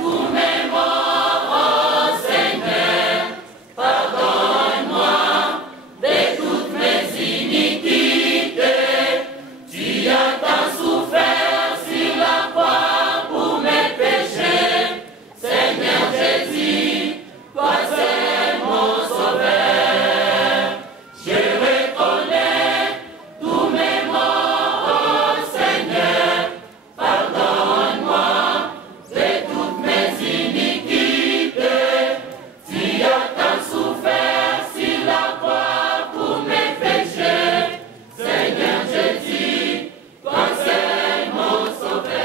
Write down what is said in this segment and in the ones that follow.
tous mes morts, oh Seigneur, pardonne-moi de toutes mes iniquités. Tu as tant souffert sur la croix pour mes péchés. Seigneur Jésus, toi c'est mon sauveur. Je reconnais tous mes morts, oh Seigneur, pardonne-moi de toutes mes iniquités. Tu as tant souffert sur la croix pour mes péchés. Seigneur Jésus, toi c'est mon sauveur.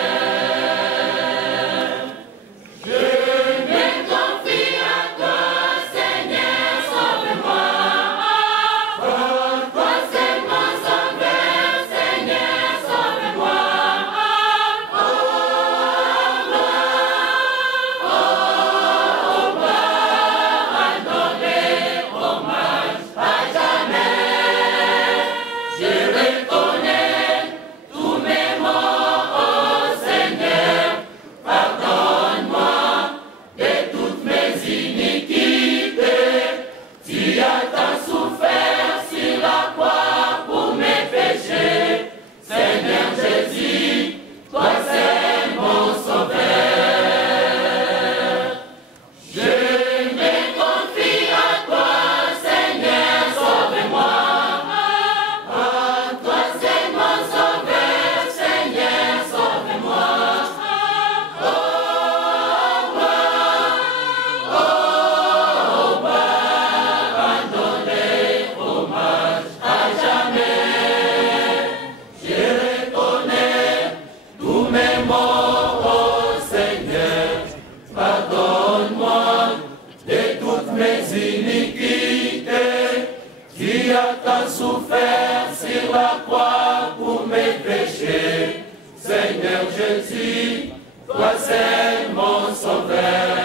Je me confie à toi, Seigneur, sauve-moi. Toi c'est mon sauveur, Seigneur, sauve-moi. Donner hommage à jamais. Je reconnais tous mes morts, oh Seigneur, pardonne-moi de toutes mes iniquités. Tu as tant souffert sur la croix pour mes péchés. Seigneur Jésus, toi c'est mon sauveur. Je me confie à toi, Seigneur, sauve-moi. Toi c'est mon sauveur, Seigneur, sauve-moi. Donner hommage à jamais. Je reconnais tous mes morts, oh Seigneur, pardonne-moi de toutes mes iniquités. Tu as tant souffert sur la croix pour mes péchés. Seigneur Jésus, toi c'est mon sauveur.